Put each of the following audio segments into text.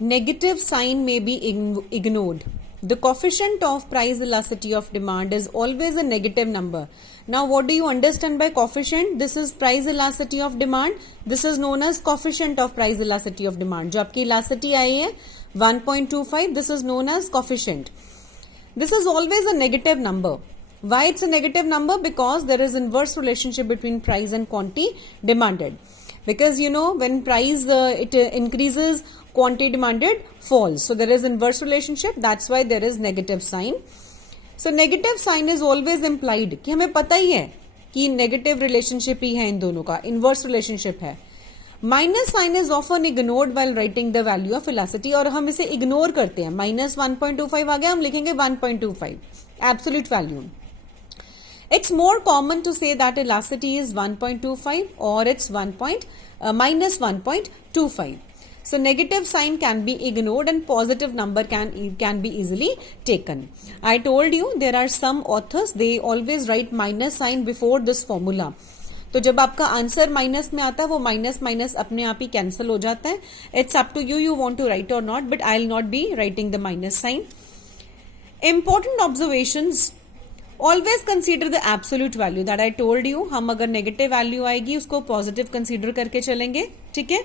negative sign may be ignored. The coefficient of price elasticity of demand is always a negative number. Now what do you understand by coefficient? This is price elasticity of demand. This is known as coefficient of price elasticity of demand. जो आपकी elasticity आई है 1.25, this is known as coefficient. This is always a negative number. Why it's a negative number? Because there is inverse relationship between price and quantity demanded. Because you know when price it increases, quantity demanded falls. So there is inverse relationship. That's why there is negative sign. So negative sign is always implied कि हमें पता ही है कि negative relationship ही है इन दोनों का, inverse relationship है. Minus sign is often ignored while writing the value of elasticity और हम इसे ignore करते हैं. Minus 1.25 आ गया, हम लिखेंगे 1.25 absolute value. It's more common to say that elasticity is 1.25 or it's minus 1.25. So negative sign can be ignored and positive number can be easily taken. I told you there are some authors, they always write minus sign before this formula. तो जब आपका answer minus में आता है वो minus minus अपने आप ही cancel हो जाता है. It's up to you want to write or not, but I will not be writing the minus sign. Important observations, always consider the absolute value that I told you. हम अगर negative value आएगी उसको positive consider करके चलेंगे. ठीक है,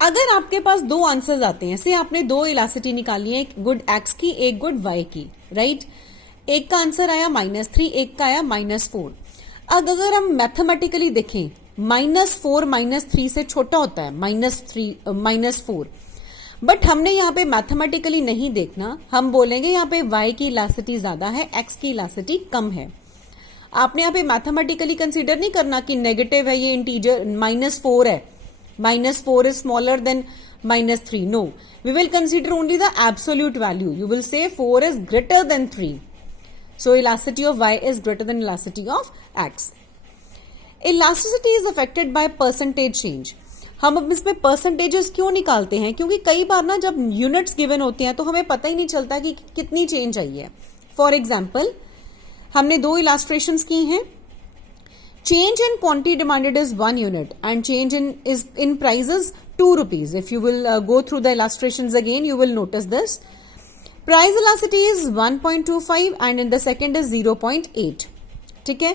अगर आपके पास दो आंसर्स आते हैं, से आपने दो इलास्टिसिटी निकाली है, एक गुड एक्स की एक गुड वाई की, राइट. एक का आंसर आया -3, एक का आया -4. अब अगर हम मैथमेटिकली देखें -4 -3 से छोटा होता है, -4. बट हमने यहाँ पे मैथमेटिकली नहीं देखना, हम बोलेंगे यहाँ पे y की इलास्टिसिटी ज्यादा है, x की इलास्टिसिटी कम है. आपने यहाँ पे मैथमेटिकली कंसीडर नहीं करना कि नेगेटिव है ये इंटीजर, -4 है, -4 is smaller than -3. No, we will consider only the absolute value. You will say 4 is greater than 3. So elasticity of y is greater than elasticity of x. Elasticity is affected by percentage change. हम अब इसमें percentages क्यों निकालते हैं? क्योंकि कई बार ना जब यूनिट्स गिवन होते हैं तो हमें पता ही नहीं चलता कि कितनी चेंज आई है. फॉर एग्जाम्पल हमने दो इलास्ट्रेशंस की हैं. Change in quantity demanded is 1 unit and change in price is 2 rupees. If you will go through the illustrations again, you will notice this. Price elasticity is 1.25 and in the second is 0.8. ठीक है,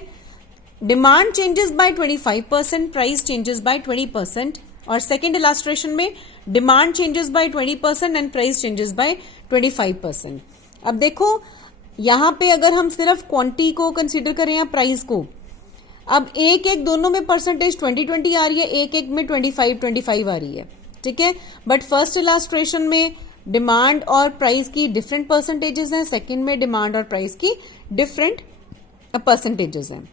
demand changes by 25%, price changes by 20%. और second illustration में demand changes by 20% and price changes by 25%. अब देखो यहाँ पे अगर हम सिर्फ क्वांटिटी को कंसीडर करें या प्राइस को, अब एक दोनों में परसेंटेज 20-20 आ रही है, एक में 25-25 आ रही है. ठीक है, बट फर्स्ट इलास्ट्रेशन में डिमांड और प्राइस की डिफरेंट परसेंटेजेस हैं, सेकंड में डिमांड और प्राइस की डिफरेंट परसेंटेजेस हैं.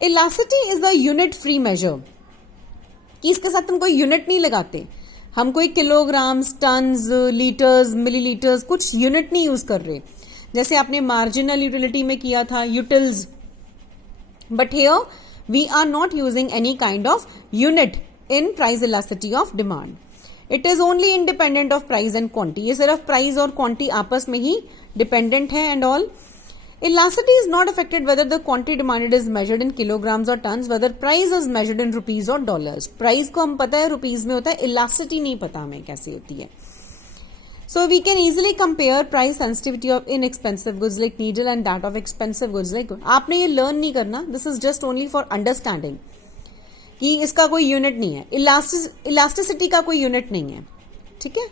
Elasticity is the unit free measure, कि इसके साथ हम कोई यूनिट नहीं लगाते, हम कोई किलोग्राम्स, टन्स, लीटर्स, मिलीलीटर्स, कुछ यूनिट नहीं यूज कर रहे, जैसे आपने मार्जिनल यूटिलिटी में किया था utils. But here we are not using any kind of unit in price elasticity of demand. It is only independent of price and quantity. ये सिर्फ price और quantity आपस में ही dependent है and all. Elasticity is not affected whether the quantity demanded is measured in kilograms or tons, whether price is measured in rupees or dollars. Price को हम पता है rupees में होता है, elasticity नहीं पता हमें कैसे होती है. So we can easily compare price sensitivity of inexpensive goods like needle and that of expensive goods like. आपने ये learn नहीं करना, this is just only for understanding कि इसका कोई यूनिट नहीं है, इलास्टिसिटी का कोई यूनिट नहीं है. ठीक है.